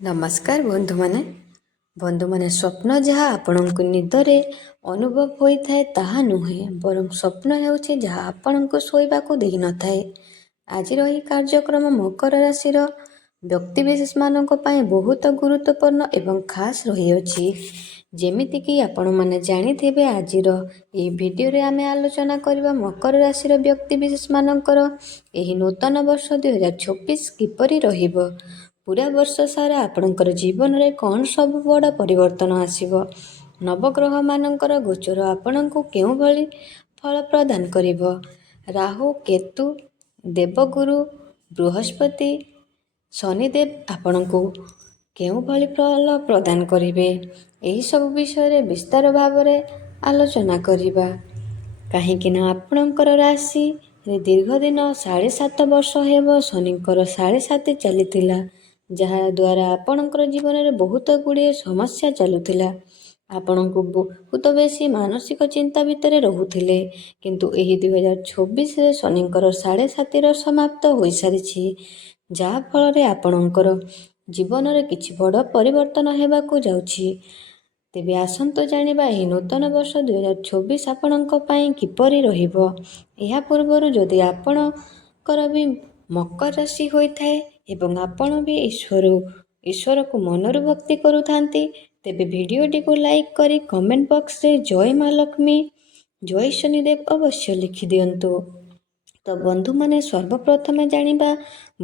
ନମସ୍କାର ବନ୍ଧୁମାନେ। ସ୍ୱପ୍ନ ଯାହା ଆପଣଙ୍କୁ ନିଦରେ ଅନୁଭବ ହୋଇଥାଏ ତାହା ନୁହେଁ, ବରଂ ସ୍ୱପ୍ନ ହେଉଛି ଯାହା ଆପଣଙ୍କୁ ଶୋଇବାକୁ ଦେଇନଥାଏ। ଆଜିର ଏହି କାର୍ଯ୍ୟକ୍ରମ ମକର ରାଶିର ବ୍ୟକ୍ତିବିଶେଷମାନଙ୍କ ପାଇଁ ବହୁତ ଗୁରୁତ୍ୱପୂର୍ଣ୍ଣ ଏବଂ ଖାସ୍ ରହିଅଛି। ଯେମିତିକି ଆପଣମାନେ ଜାଣିଥିବେ, ଆଜିର ଏହି ଭିଡ଼ିଓରେ ଆମେ ଆଲୋଚନା କରିବା ମକର ରାଶିର ବ୍ୟକ୍ତିବିଶେଷମାନଙ୍କର ଏହି ନୂତନ ବର୍ଷ 2026 କିପରି ରହିବ। ପୁରା ବର୍ଷ ସାରା ଆପଣଙ୍କର ଜୀବନରେ କ'ଣ ସବୁ ବଡ଼ ପରିବର୍ତ୍ତନ ଆସିବ। ନବଗ୍ରହମାନଙ୍କର ଗୋଚର ଆପଣଙ୍କୁ କେଉଁଭଳି ଫଳ ପ୍ରଦାନ କରିବ। ରାହୁ, କେତୁ, ଦେବଗୁରୁ, ବୃହସ୍ପତି, ଶନିଦେବ ଆପଣଙ୍କୁ କେଉଁଭଳି ଫଳ ପ୍ରଦାନ କରିବେ, ଏହିସବୁ ବିଷୟରେ ବିସ୍ତାର ଭାବରେ ଆଲୋଚନା କରିବା। କାହିଁକିନା ଆପଣଙ୍କର ରାଶିରେ ଦୀର୍ଘଦିନ 7.5 ବର୍ଷ ହେବ ଶନିଙ୍କର 7.5 ଚାଲିଥିଲା, ଯାହାଦ୍ୱାରା ଆପଣଙ୍କର ଜୀବନରେ ବହୁତ ଗୁଡ଼ିଏ ସମସ୍ୟା ଚାଲୁଥିଲା। ଆପଣଙ୍କୁ ବହୁତ ବେଶୀ ମାନସିକ ଚିନ୍ତା ଭିତରେ ରହୁଥିଲେ। କିନ୍ତୁ ଏହି 2026ରେ ଶନିଙ୍କର 7.5ର ସମାପ୍ତ ହୋଇସାରିଛି, ଯାହାଫଳରେ ଆପଣଙ୍କର ଜୀବନରେ କିଛି ବଡ଼ ପରିବର୍ତ୍ତନ ହେବାକୁ ଯାଉଛି। ତେବେ ଆସନ୍ତୁ ଜାଣିବା ଏହି ନୂତନ ବର୍ଷ 2026 ଆପଣଙ୍କ ପାଇଁ କିପରି ରହିବ। ଏହା ପୂର୍ବରୁ ଯଦି ଆପଣଙ୍କର ବି ମକର ରାଶି ହୋଇଥାଏ ଏବଂ ଆପଣ ବି ଈଶ୍ୱରକୁ ମନରୁ ଭକ୍ତି କରୁଥାନ୍ତି, ତେବେ ଭିଡ଼ିଓଟିକୁ ଲାଇକ୍ କରି କମେଣ୍ଟ ବକ୍ସରେ ଜୟ ମା ଲକ୍ଷ୍ମୀ, ଜୟ ଶନିଦେବ ଅବଶ୍ୟ ଲେଖିଦିଅନ୍ତୁ। ତ ବନ୍ଧୁମାନେ, ସର୍ବପ୍ରଥମେ ଜାଣିବା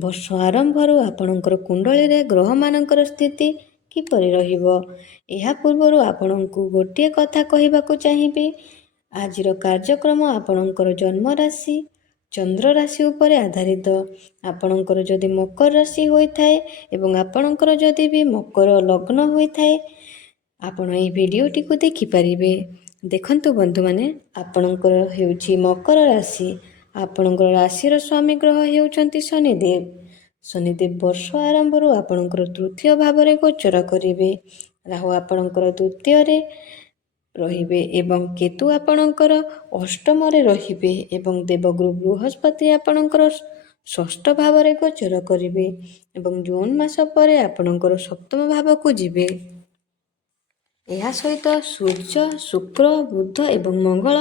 ବର୍ଷ ଆରମ୍ଭରୁ ଆପଣଙ୍କର କୁଣ୍ଡଳୀରେ ଗ୍ରହମାନଙ୍କର ସ୍ଥିତି କିପରି ରହିବ। ଏହା ପୂର୍ବରୁ ଆପଣଙ୍କୁ ଗୋଟିଏ କଥା କହିବାକୁ ଚାହିଁବି। ଆଜିର କାର୍ଯ୍ୟକ୍ରମ ଆପଣଙ୍କର ଜନ୍ମ ରାଶି ଚନ୍ଦ୍ର ରାଶି ଉପରେ ଆଧାରିତ। ଆପଣଙ୍କର ଯଦି ମକର ରାଶି ହୋଇଥାଏ ଏବଂ ଆପଣଙ୍କର ଯଦି ବି ମକର ଲଗ୍ନ ହୋଇଥାଏ, ଆପଣ ଏହି ଭିଡ଼ିଓଟିକୁ ଦେଖିପାରିବେ। ଦେଖନ୍ତୁ ବନ୍ଧୁମାନେ, ଆପଣଙ୍କର ହେଉଛି ମକର ରାଶି। ଆପଣଙ୍କର ରାଶିର ସ୍ୱାମୀ ଗ୍ରହ ହେଉଛନ୍ତି ଶନିଦେବ। ଶନିଦେବ ବର୍ଷ ଆରମ୍ଭରୁ ଆପଣଙ୍କର ତୃତୀୟ ଭାବରେ ଗୋଚର କରିବେ। ରାହୁ ଆପଣଙ୍କର ଦ୍ୱିତୀୟରେ ରହିବେ ଏବଂ କେତୁ ଆପଣଙ୍କର ଅଷ୍ଟମରେ ରହିବେ ଏବଂ ଦେବଗୁରୁ ବୃହସ୍ପତି ଆପଣଙ୍କର ଷଷ୍ଠ ଭାବରେ ଗୋଚର କରିବେ ଏବଂ ଜୁନ୍ ମାସ ପରେ ଆପଣଙ୍କର ସପ୍ତମ ଭାବକୁ ଯିବେ। ଏହା ସହିତ ସୂର୍ଯ୍ୟ, ଶୁକ୍ର, ବୁଧ ଏବଂ ମଙ୍ଗଳ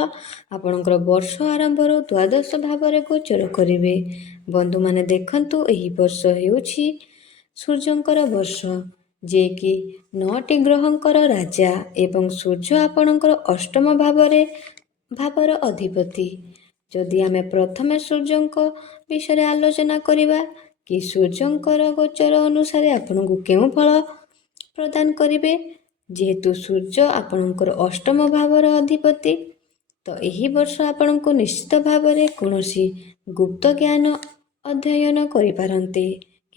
ଆପଣଙ୍କର ବର୍ଷ ଆରମ୍ଭରୁ ଦ୍ୱାଦଶ ଭାବରେ ଗୋଚର କରିବେ। ବନ୍ଧୁମାନେ ଦେଖନ୍ତୁ, ଏହି ବର୍ଷ ହେଉଛି ସୂର୍ଯ୍ୟଙ୍କର ବର୍ଷ, ଯିଏକି 9ଟି ଗ୍ରହଙ୍କର ରାଜା ଏବଂ ସୂର୍ଯ୍ୟ ଆପଣଙ୍କର ଅଷ୍ଟମ ଭାବର ଅଧିପତି। ଯଦି ଆମେ ପ୍ରଥମେ ସୂର୍ଯ୍ୟଙ୍କ ବିଷୟରେ ଆଲୋଚନା କରିବା କି ସୂର୍ଯ୍ୟଙ୍କର ଗୋଚର ଅନୁସାରେ ଆପଣଙ୍କୁ କେଉଁ ଫଳ ପ୍ରଦାନ କରିବେ। ଯେହେତୁ ସୂର୍ଯ୍ୟ ଆପଣଙ୍କର ଅଷ୍ଟମ ଭାବର ଅଧିପତି, ତ ଏହି ବର୍ଷ ଆପଣଙ୍କୁ ନିଶ୍ଚିତ ଭାବରେ କୌଣସି ଗୁପ୍ତ ଜ୍ଞାନ ଅଧ୍ୟୟନ କରିପାରନ୍ତି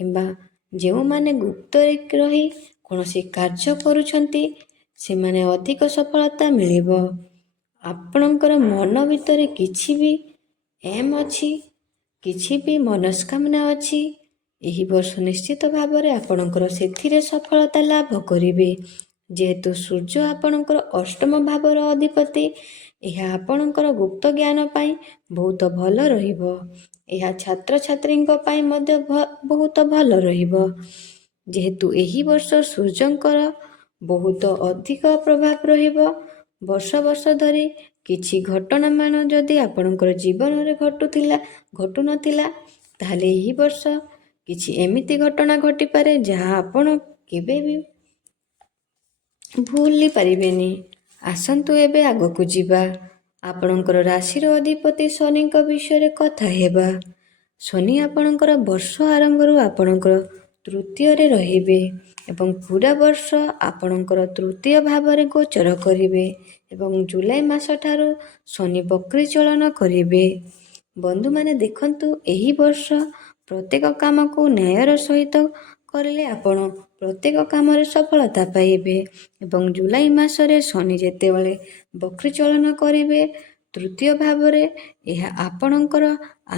କିମ୍ବା ଯେଉଁମାନେ ଗୁପ୍ତରେ ରହି କୌଣସି କାର୍ଯ୍ୟ କରୁଛନ୍ତି, ସେମାନେ ଅଧିକ ସଫଳତା ମିଳିବ। ଆପଣଙ୍କର ମନ ଭିତରେ କିଛି ବି ଏମ୍ ଅଛି, କିଛି ବି ମନସ୍କାମନା ଅଛି, ଏହି ବର୍ଷ ନିଶ୍ଚିତ ଭାବରେ ଆପଣଙ୍କର ସେଥିରେ ସଫଳତା ଲାଭ କରିବେ। ଯେହେତୁ ସୂର୍ଯ୍ୟ ଆପଣଙ୍କର ଅଷ୍ଟମ ଭାବର ଅଧିପତି, ଏହା ଆପଣଙ୍କର ଗୁପ୍ତ ଜ୍ଞାନ ପାଇଁ ବହୁତ ଭଲ ରହିବ। ଏହା ଛାତ୍ରଛାତ୍ରୀଙ୍କ ପାଇଁ ମଧ୍ୟ ବହୁତ ଭଲ ରହିବ। ଯେହେତୁ ଏହି ବର୍ଷ ସୂର୍ଯ୍ୟଙ୍କର ବହୁତ ଅଧିକ ପ୍ରଭାବ ରହିବ। ବର୍ଷ ଧରି କିଛି ଘଟଣାମାନ ଯଦି ଆପଣଙ୍କର ଜୀବନରେ ଘଟୁନଥିଲା, ତାହେଲେ ଏହି ବର୍ଷ କିଛି ଏମିତି ଘଟଣା ଘଟିପାରେ ଯାହା ଆପଣ କେବେ ବି ଭୁଲି ପାରିବେନି। ଆସନ୍ତୁ ଏବେ ଆଗକୁ ଯିବା। ଆପଣଙ୍କର ରାଶିର ଅଧିପତି ଶନିଙ୍କ ବିଷୟରେ କଥା ହେବା। ଶନି ଆପଣଙ୍କର ବର୍ଷ ଆରମ୍ଭରୁ ଆପଣଙ୍କର ତୃତୀୟରେ ରହିବେ ଏବଂ ପୁରା ବର୍ଷ ଆପଣଙ୍କର ତୃତୀୟ ଭାବରେ ଗୋଚର କରିବେ ଏବଂ ଜୁଲାଇ ମାସ ଠାରୁ ଶନି ବକ୍ରୀ ଚଳନ କରିବେ। ବନ୍ଧୁମାନେ ଦେଖନ୍ତୁ, ଏହି ବର୍ଷ ପ୍ରତ୍ୟେକ କାମକୁ ନ୍ୟାୟର ସହିତ କରିଲେ ଆପଣ ପ୍ରତ୍ୟେକ କାମରେ ସଫଳତା ପାଇବେ ଏବଂ ଜୁଲାଇ ମାସରେ ଶନି ଯେତେବେଳେ ବକ୍ରୀ ଚଳନ କରିବେ ତୃତୀୟ ଭାବରେ, ଏହା ଆପଣଙ୍କର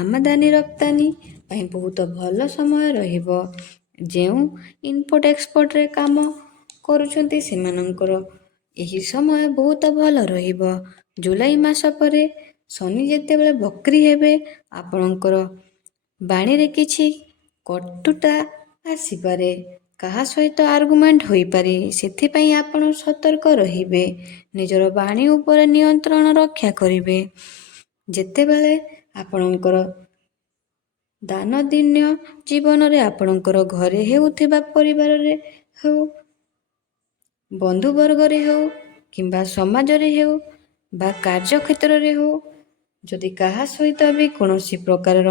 ଆମଦାନୀ ରପ୍ତାନି ପାଇଁ ବହୁତ ଭଲ ସମୟ ରହିବ। ଯେଉଁ ଇମ୍ପୋର୍ଟ ଏକ୍ସପୋର୍ଟରେ କାମ କରୁଛନ୍ତି ସେମାନଙ୍କର ଏହି ସମୟ ବହୁତ ଭଲ ରହିବ। ଜୁଲାଇ ମାସ ପରେ ଶନି ଯେତେବେଳେ ବକ୍ରୀ ହେବେ, ଆପଣଙ୍କର ବାଣୀରେ କିଛି କଟୁତା ଆସିପାରେ। କାହା ସହିତ ଆର୍ଗୁମେଣ୍ଟ ହୋଇପାରେ। ସେଥିପାଇଁ ଆପଣ ସତର୍କ ରହିବେ। ନିଜର ବାଣୀ ଉପରେ ନିୟନ୍ତ୍ରଣ ରକ୍ଷା କରିବେ। ଯେତେବେଳେ ଆପଣଙ୍କର ଦୈନନ୍ଦିନ ଜୀବନରେ ଆପଣଙ୍କର ଘରେ ହେଉଥିବା ପରିବାରରେ ହେଉ, ବନ୍ଧୁବର୍ଗରେ ହେଉ କିମ୍ବା ସମାଜରେ ହେଉ ବା କାର୍ଯ୍ୟକ୍ଷେତ୍ରରେ ହେଉ, ଯଦି କାହା ସହିତ ବି କୌଣସି ପ୍ରକାରର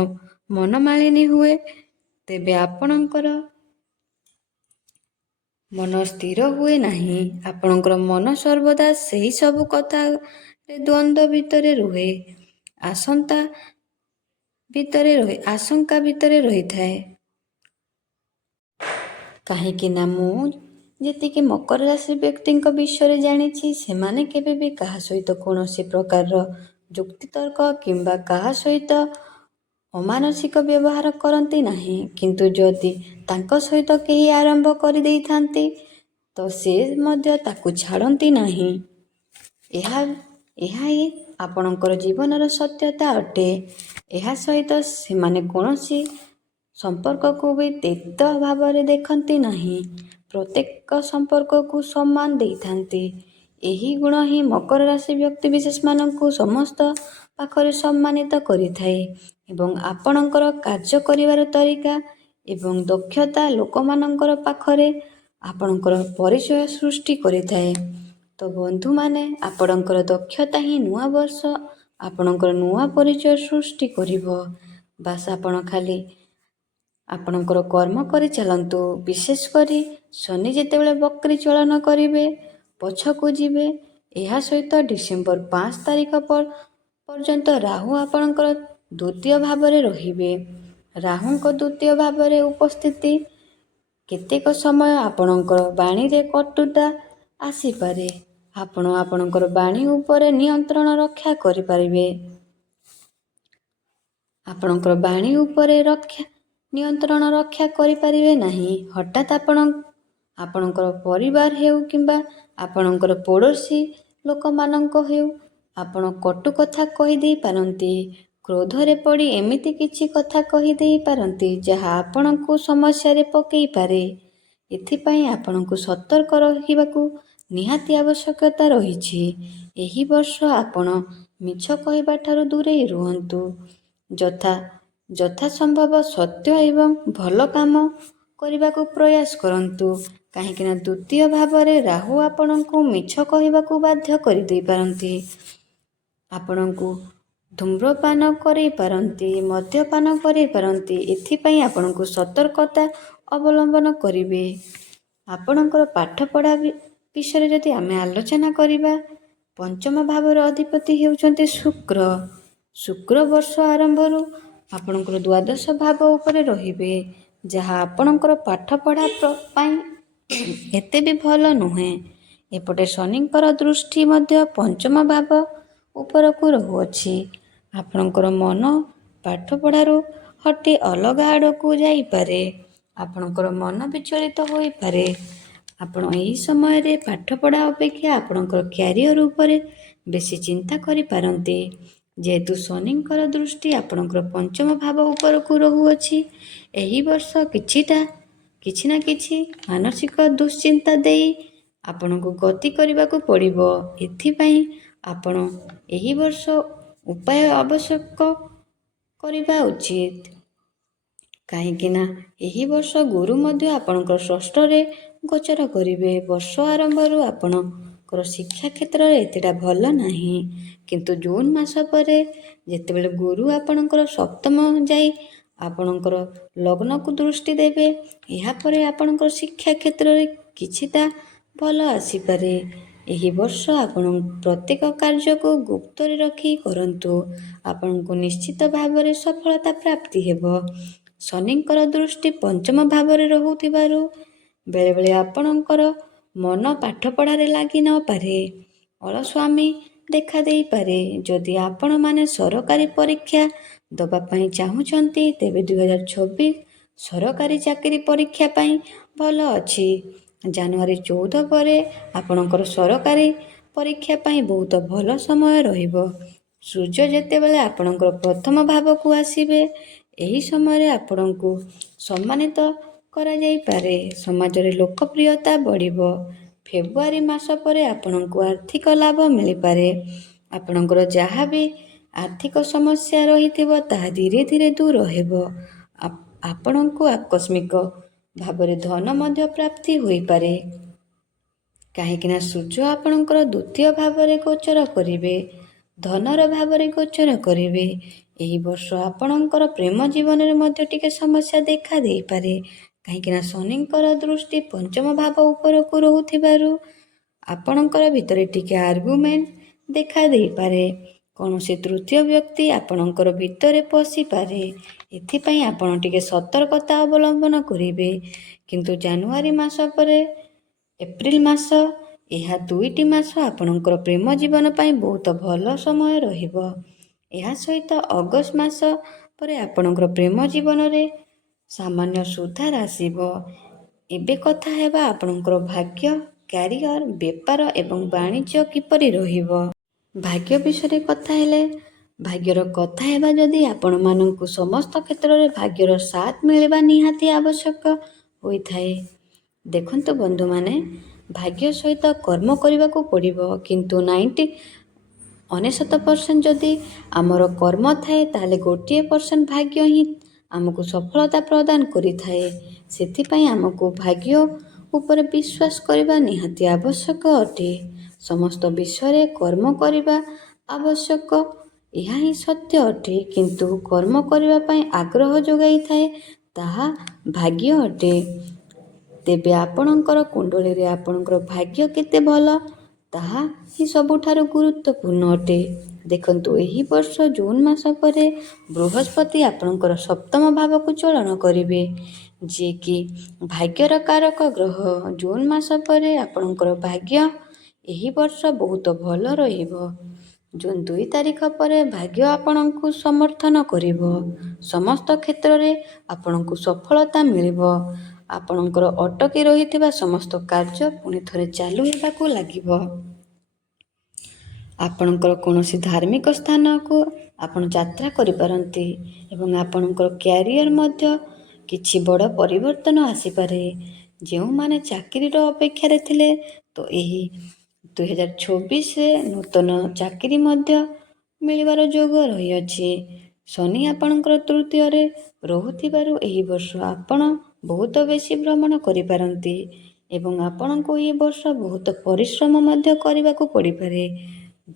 ମନମାଳିନୀ ହୁଏ, ତେବେ ଆପଣଙ୍କର ମନ ସ୍ଥିର ହୁଏ ନାହିଁ। ଆପଣଙ୍କର ମନ ସର୍ବଦା ସେହି ସବୁ କଥାରେ ଦ୍ୱନ୍ଦ୍ୱ ଭିତରେ ରୁହେ, ଆଶଙ୍କା ଭିତରେ ରହିଥାଏ। କାହିଁକି ନା ମୁଁ ଯେତିକି ମକର ରାଶି ବ୍ୟକ୍ତିଙ୍କ ବିଷୟରେ ଜାଣିଛି, ସେମାନେ କେବେ ବି କାହା ସହିତ କୌଣସି ପ୍ରକାରର ଯୁକ୍ତିତର୍କ କିମ୍ବା କାହା ସହିତ ଅମାନସିକ ବ୍ୟବହାର କରନ୍ତି ନାହିଁ। କିନ୍ତୁ ଯଦି ତାଙ୍କ ସହିତ କେହି ଆରମ୍ଭ କରିଦେଇଥାନ୍ତି ତ ସେ ମଧ୍ୟ ତାକୁ ଛାଡ଼ନ୍ତି ନାହିଁ। ଏହା ହିଁ ଆପଣଙ୍କର ଜୀବନର ସତ୍ୟତା ଅଟେ। ଏହା ସହିତ ସେମାନେ କୌଣସି ସମ୍ପର୍କକୁ ବି ତିକ୍ତ ଭାବରେ ଦେଖନ୍ତି ନାହିଁ, ପ୍ରତ୍ୟେକ ସମ୍ପର୍କକୁ ସମ୍ମାନ ଦେଇଥାନ୍ତି। ଏହି ଗୁଣ ହିଁ ମକର ରାଶି ବ୍ୟକ୍ତିବିଶେଷମାନଙ୍କୁ ସମସ୍ତ ପାଖରେ ସମ୍ମାନିତ କରିଥାଏ ଏବଂ ଆପଣଙ୍କର କାର୍ଯ୍ୟ କରିବାର ତରିକା ଏବଂ ଦକ୍ଷତା ଲୋକମାନଙ୍କର ପାଖରେ ଆପଣଙ୍କର ପରିଚୟ ସୃଷ୍ଟି କରିଥାଏ। ତ ବନ୍ଧୁମାନେ, ଆପଣଙ୍କର ଦକ୍ଷତା ହିଁ ନୂଆ ବର୍ଷ ଆପଣଙ୍କର ନୂଆ ପରିଚୟ ସୃଷ୍ଟି କରିବ। ବାସ୍ ଆପଣ ଖାଲି ଆପଣଙ୍କର କର୍ମ କରି ଚାଲନ୍ତୁ। ବିଶେଷ କରି ଶନି ଯେତେବେଳେ ବକ୍ରୀ ଚଳନ କରିବେ, ପଛକୁ ଯିବେ, ଏହା ସହିତ ଡିସେମ୍ବର 5 ତାରିଖ ପର୍ଯ୍ୟନ୍ତ ରାହୁ ଆପଣଙ୍କର ଦ୍ୱିତୀୟ ଭାବରେ ରହିବେ। ରାହୁଙ୍କ ଦ୍ୱିତୀୟ ଭାବରେ ଉପସ୍ଥିତି କେତେକ ସମୟ ଆପଣଙ୍କର ବାଣୀରେ କଟୁତା ଆସିପାରେ। ଆପଣ ଆପଣଙ୍କର ବାଣୀ ଉପରେ ନିୟନ୍ତ୍ରଣ ରକ୍ଷା କରିପାରିବେ। ଆପଣଙ୍କର ବାଣୀ ଉପରେ ନିୟନ୍ତ୍ରଣ ରକ୍ଷା କରିପାରିବେ ନାହିଁ। ହଠାତ୍ ଆପଣଙ୍କର ପରିବାର ହେଉ କିମ୍ବା ଆପଣଙ୍କର ପଡ଼ୋଶୀ ଲୋକମାନଙ୍କ ହେଉ, ଆପଣ କଟୁ କଥା କହିଦେଇ ପାରନ୍ତି। କ୍ରୋଧରେ ପଡ଼ି ଏମିତି କିଛି କଥା କହିଦେଇ ପାରନ୍ତି ଯାହା ଆପଣଙ୍କୁ ସମସ୍ୟାରେ ପକାଇପାରେ। ଏଥିପାଇଁ ଆପଣଙ୍କୁ ସତର୍କ ରହିବାକୁ ନିହାତି ଆବଶ୍ୟକତା ରହିଛି। ଏହି ବର୍ଷ ଆପଣ ମିଛ କହିବାଠାରୁ ଦୂରେଇ ରୁହନ୍ତୁ। ଯଥାସମ୍ଭବ ସତ୍ୟ ଏବଂ ଭଲ କାମ କରିବାକୁ ପ୍ରୟାସ କରନ୍ତୁ। କାହିଁକିନା ଦ୍ୱିତୀୟ ଭାବରେ ରାହୁ ଆପଣଙ୍କୁ ମିଛ କହିବାକୁ ବାଧ୍ୟ କରିଦେଇପାରନ୍ତି, ଆପଣଙ୍କୁ ଧୂମ୍ରପାନ କରାଇପାରନ୍ତି, ମଦ୍ୟପାନ କରାଇପାରନ୍ତି। ଏଥିପାଇଁ ଆପଣଙ୍କୁ ସତର୍କତା ଅବଲମ୍ବନ କରିବେ। ଆପଣଙ୍କର ପାଠପଢ଼ା ବିଷୟରେ ଯଦି ଆମେ ଆଲୋଚନା କରିବା, ପଞ୍ଚମ ଭାବର ଅଧିପତି ହେଉଛନ୍ତି ଶୁକ୍ର। ଶୁକ୍ର ବର୍ଷ ଆରମ୍ଭରୁ ଆପଣଙ୍କର ଦ୍ୱାଦଶ ଭାବ ଉପରେ ରହିବେ, ଯାହା ଆପଣଙ୍କର ପାଠପଢ଼ା ପାଇଁ ଏତେ ବି ଭଲ ନୁହେଁ। ଏପଟେ ଶନିଙ୍କର ଦୃଷ୍ଟି ମଧ୍ୟ ପଞ୍ଚମ ଭାବ ଉପରକୁ ରହୁଅଛି। ଆପଣଙ୍କର ମନ ପାଠପଢ଼ାରୁ ହଟି ଅଲଗା ଆଡ଼କୁ ଯାଇପାରେ। ଆପଣଙ୍କର ମନ ବିଚଳିତ ହୋଇପାରେ। ଆପଣ ଏହି ସମୟରେ ପାଠପଢ଼ା ଅପେକ୍ଷା ଆପଣଙ୍କର କ୍ୟାରିୟର ଉପରେ ବେଶୀ ଚିନ୍ତା କରିପାରନ୍ତି। ଯେହେତୁ ଶନିଙ୍କର ଦୃଷ୍ଟି ଆପଣଙ୍କର ପଞ୍ଚମ ଭାବ ଉପରକୁ ରହୁଅଛି, ଏହି ବର୍ଷ କିଛି ନା କିଛି ମାନସିକ ଦୁଶ୍ଚିନ୍ତା ଦେଇ ଆପଣଙ୍କୁ ଗତି କରିବାକୁ ପଡ଼ିବ। ଏଥିପାଇଁ ଆପଣ ଏହି ବର୍ଷ ଉପାୟ ଆବଶ୍ୟକ କରିବା ଉଚିତ। କାହିଁକି ନା ଏହି ବର୍ଷ ଗୁରୁ ମଧ୍ୟ ଆପଣଙ୍କର ଷଷ୍ଠରେ ଗୋଚର କରିବେ। ବର୍ଷ ଆରମ୍ଭରୁ ଆପଣଙ୍କର ଶିକ୍ଷା କ୍ଷେତ୍ରରେ ଏତେଟା ଭଲ ନାହିଁ, କିନ୍ତୁ ଜୁନ ମାସ ପରେ ଯେତେବେଳେ ଗୁରୁ ଆପଣଙ୍କର ସପ୍ତମ ଯାଇ ଆପଣଙ୍କର ଲଗ୍ନକୁ ଦୃଷ୍ଟି ଦେବେ, ଏହାପରେ ଆପଣଙ୍କର ଶିକ୍ଷା କ୍ଷେତ୍ରରେ କିଛିଟା ଭଲ ଆସିପାରେ। ଏହି ବର୍ଷ ଆପଣ ପ୍ରତ୍ୟେକ କାର୍ଯ୍ୟକୁ ଗୁପ୍ତରେ ରଖି କରନ୍ତୁ। ଆପଣଙ୍କୁ ନିଶ୍ଚିତ ଭାବରେ ସଫଳତା ପ୍ରାପ୍ତି ହେବ। ଶନିଙ୍କର ଦୃଷ୍ଟି ପଞ୍ଚମ ଭାବରେ ରହୁଥିବାରୁ ବେଳେବେଳେ ଆପଣଙ୍କର ମନ ପାଠପଢ଼ାରେ ଲାଗି ନପାରେ, ଅଳସୁଆମି ଦେଖା ଦେଇପାରେ। ଯଦି ଆପଣମାନେ ସରକାରୀ ପରୀକ୍ଷା ଦେବା ପାଇଁ ଚାହୁଁଛନ୍ତି, ତେବେ 2024 ସରକାରୀ ଚାକିରି ପରୀକ୍ଷା ପାଇଁ ଭଲ ଅଛି। ଜାନୁଆରୀ 14 ପରେ ଆପଣଙ୍କର ସରକାରୀ ପରୀକ୍ଷା ପାଇଁ ବହୁତ ଭଲ ସମୟ ରହିବ। ସୂର୍ଯ୍ୟ ଯେତେବେଳେ ଆପଣଙ୍କର ପ୍ରଥମ ଭାବକୁ ଆସିବେ, ଏହି ସମୟରେ ଆପଣଙ୍କୁ ସମ୍ମାନିତ କରାଯାଇପାରେ। ସମାଜରେ ଲୋକପ୍ରିୟତା ବଢ଼ିବ। ଫେବୃଆରୀ ମାସ ପରେ ଆପଣଙ୍କୁ ଆର୍ଥିକ ଲାଭ ମିଳିପାରେ। ଆପଣଙ୍କର ଯାହା ବି ଆର୍ଥିକ ସମସ୍ୟା ରହିଥିବ ତାହା ଧୀରେ ଧୀରେ ଦୂର ହେବ। ଆପଣଙ୍କୁ ଆକସ୍ମିକ ଭାବରେ ଧନ ମଧ୍ୟ ପ୍ରାପ୍ତି ହୋଇପାରେ। କାହିଁକିନା ସୂର୍ଯ୍ୟ ଆପଣଙ୍କର ଦ୍ୱିତୀୟ ଭାବରେ ଗୋଚର କରିବେ, ଧନର ଭାବରେ ଗୋଚର କରିବେ। ଏହି ବର୍ଷ ଆପଣଙ୍କର ପ୍ରେମ ଜୀବନରେ ମଧ୍ୟ ଟିକେ ସମସ୍ୟା ଦେଖା ଦେଇପାରେ। କାହିଁକିନା ଶନିଙ୍କର ଦୃଷ୍ଟି ପଞ୍ଚମ ଭାବ ଉପରକୁ ରହୁଥିବାରୁ ଆପଣଙ୍କର ଭିତରେ ଟିକେ ଆର୍ଗୁମେଣ୍ଟ ଦେଖା ଦେଇପାରେ। କୌଣସି ତୃତୀୟ ବ୍ୟକ୍ତି ଆପଣଙ୍କର ଭିତରେ ପଶିପାରେ। ଏଥିପାଇଁ ଆପଣ ଟିକେ ସତର୍କତା ଅବଲମ୍ବନ କରିବେ। କିନ୍ତୁ ଜାନୁଆରୀ ମାସ ପରେ ଏପ୍ରିଲ ମାସ, ଏହା 2ଟି ମାସ ଆପଣଙ୍କର ପ୍ରେମ ଜୀବନ ପାଇଁ ବହୁତ ଭଲ ସମୟ ରହିବ। ଏହା ସହିତ ଅଗଷ୍ଟ ମାସ ପରେ ଆପଣଙ୍କର ପ୍ରେମ ଜୀବନରେ ସାମାନ୍ୟ ସୁଧାର ଆସିବ। ଏବେ କଥା ହେବା ଆପଣଙ୍କର ଭାଗ୍ୟ, କ୍ୟାରିୟର, ବେପାର ଏବଂ ବାଣିଜ୍ୟ କିପରି ରହିବ। ଭାଗ୍ୟ ବିଷୟରେ କଥା ହେଲେ, ଭାଗ୍ୟର କଥା ହେବା ଯଦି ଆପଣମାନଙ୍କୁ ସମସ୍ତ କ୍ଷେତ୍ରରେ ଭାଗ୍ୟର ସାଥ ମିଳିବା ନିହାତି ଆବଶ୍ୟକ ହୋଇଥାଏ। ଦେଖନ୍ତୁ ବନ୍ଧୁମାନେ, ଭାଗ୍ୟ ସହିତ କର୍ମ କରିବାକୁ ପଡ଼ିବ। କିନ୍ତୁ 99% ଯଦି ଆମର କର୍ମ ଥାଏ ତାହେଲେ 1% ଭାଗ୍ୟ ହିଁ ଆମକୁ ସଫଳତା ପ୍ରଦାନ କରିଥାଏ। ସେଥିପାଇଁ ଆମକୁ ଭାଗ୍ୟ ଉପରେ ବିଶ୍ୱାସ କରିବା ନିହାତି ଆବଶ୍ୟକ ଅଟେ। ସମସ୍ତ ବିଷୟରେ କର୍ମ କରିବା ଆବଶ୍ୟକ, ଏହା ହିଁ ସତ୍ୟ ଅଟେ। କିନ୍ତୁ କର୍ମ କରିବା ପାଇଁ ଆଗ୍ରହ ଯୋଗାଇଥାଏ ତାହା ଭାଗ୍ୟ ଅଟେ। ତେବେ ଆପଣଙ୍କର କୁଣ୍ଡଳୀରେ ଆପଣଙ୍କର ଭାଗ୍ୟ କେତେ ଭଲ ତାହା ହିଁ ସବୁଠାରୁ ଗୁରୁତ୍ୱପୂର୍ଣ୍ଣ ଅଟେ। ଦେଖନ୍ତୁ, ଏହି ବର୍ଷ ଜୁନ୍ ମାସ ପରେ ବୃହସ୍ପତି ଆପଣଙ୍କର ସପ୍ତମ ଭାବକୁ ଚଳନ କରିବେ, ଯିଏକି ଭାଗ୍ୟର କାରକ ଗ୍ରହ। ଜୁନ୍ ମାସ ପରେ ଆପଣଙ୍କର ଭାଗ୍ୟ ଏହି ବର୍ଷ ବହୁତ ଭଲ ରହିବ। ଜୁନ୍ 2 ତାରିଖ ପରେ ଭାଗ୍ୟ ଆପଣଙ୍କୁ ସମର୍ଥନ କରିବ। ସମସ୍ତ କ୍ଷେତ୍ରରେ ଆପଣଙ୍କୁ ସଫଳତା ମିଳିବ। ଆପଣଙ୍କର ଅଟକି ରହିଥିବା ସମସ୍ତ କାର୍ଯ୍ୟ ପୁଣି ଥରେ ଚାଲୁ ହେବାକୁ ଲାଗିବ। ଆପଣଙ୍କର କୌଣସି ଧାର୍ମିକ ସ୍ଥାନକୁ ଆପଣ ଯାତ୍ରା କରିପାରନ୍ତି ଏବଂ ଆପଣଙ୍କର କ୍ୟାରିୟର ମଧ୍ୟ କିଛି ବଡ଼ ପରିବର୍ତ୍ତନ ଆସିପାରେ। ଯେଉଁମାନେ ଚାକିରିର ଅପେକ୍ଷାରେ ଥିଲେ ତ ଏହି 2024ରେ ନୂତନ ଚାକିରି ମଧ୍ୟ ମିଳିବାର ଯୋଗ ରହିଅଛି। ଶନି ଆପଣଙ୍କର ତୃତୀୟରେ ରହୁଥିବାରୁ ଏହି ବର୍ଷ ଆପଣ ବହୁତ ବେଶୀ ଭ୍ରମଣ କରିପାରନ୍ତି ଏବଂ ଆପଣଙ୍କୁ ଏହି ବର୍ଷ ବହୁତ ପରିଶ୍ରମ ମଧ୍ୟ କରିବାକୁ ପଡ଼ିପାରେ।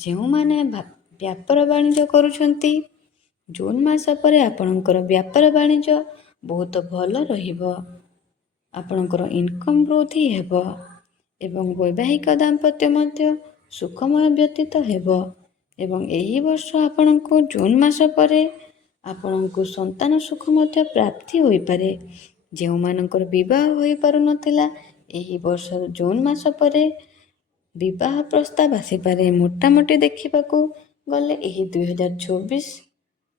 ଯେଉଁମାନେ ବ୍ୟାପାର ବାଣିଜ୍ୟ କରୁଛନ୍ତି, ଜୁନ୍ ମାସ ପରେ ଆପଣଙ୍କର ବ୍ୟାପାର ବାଣିଜ୍ୟ ବହୁତ ଭଲ ରହିବ। ଆପଣଙ୍କର ଇନକମ୍ ବୃଦ୍ଧି ହେବ ଏବଂ ବୈବାହିକ ଦାମ୍ପତ୍ୟ ମଧ୍ୟ ସୁଖମୟ ବ୍ୟତୀତ ହେବ। ଏବଂ ଏହି ବର୍ଷ ଆପଣଙ୍କୁ ଜୁନ୍ ମାସ ପରେ ଆପଣଙ୍କୁ ସନ୍ତାନ ସୁଖ ମଧ୍ୟ ପ୍ରାପ୍ତି ହୋଇପାରେ। ଯେଉଁମାନଙ୍କର ବିବାହ ହୋଇପାରୁନଥିଲା, ଏହି ବର୍ଷ ଜୁନ୍ ମାସ ପରେ ବିବାହ ପ୍ରସ୍ତାବ ଆସିପାରେ। ମୋଟାମୋଟି ଦେଖିବାକୁ ଗଲେ ଏହି 2024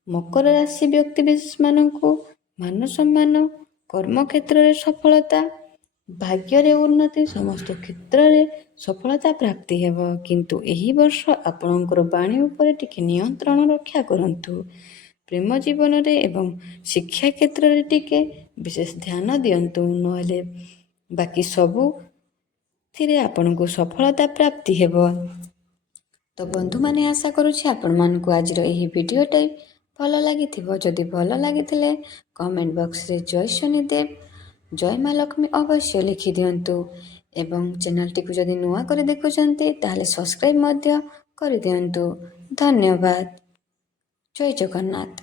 ମକର ରାଶି ବ୍ୟକ୍ତିବିଶେଷମାନଙ୍କୁ ମାନ ସମ୍ମାନ, କର୍ମକ୍ଷେତ୍ରରେ ସଫଳତା, ଭାଗ୍ୟରେ ଉନ୍ନତି, ସମସ୍ତ କ୍ଷେତ୍ରରେ ସଫଳତା ପ୍ରାପ୍ତି ହେବ। କିନ୍ତୁ ଏହି ବର୍ଷ ଆପଣଙ୍କର ବାଣୀ ଉପରେ ଟିକେ ନିୟନ୍ତ୍ରଣ ରକ୍ଷା କରନ୍ତୁ। ପ୍ରେମ ଜୀବନରେ ଏବଂ ଶିକ୍ଷା କ୍ଷେତ୍ରରେ ଟିକେ ବିଶେଷ ଧ୍ୟାନ ଦିଅନ୍ତୁ, ନହେଲେ ବାକି ସବୁଥିରେ ଆପଣଙ୍କୁ ସଫଳତା ପ୍ରାପ୍ତି ହେବ। ତ ବନ୍ଧୁମାନେ, ଆଶା କରୁଛି ଆପଣମାନଙ୍କୁ ଆଜିର ଏହି ଭିଡ଼ିଓଟି ଭଲ ଲାଗିଥିବ। ଯଦି ଭଲ ଲାଗିଥିଲେ କମେଣ୍ଟ ବକ୍ସରେ ଜୟ ଶନିଦେବ, ଜୟ ମା ଲକ୍ଷ୍ମୀ ଅବଶ୍ୟ ଲେଖିଦିଅନ୍ତୁ ଏବଂ ଚ୍ୟାନେଲଟିକୁ ଯଦି ନୂଆ କରି ଦେଖୁଛନ୍ତି ତାହେଲେ ସବସ୍କ୍ରାଇବ୍ ମଧ୍ୟ କରିଦିଅନ୍ତୁ। ଧନ୍ୟବାଦ। ଜୟ ଜଗନ୍ନାଥ।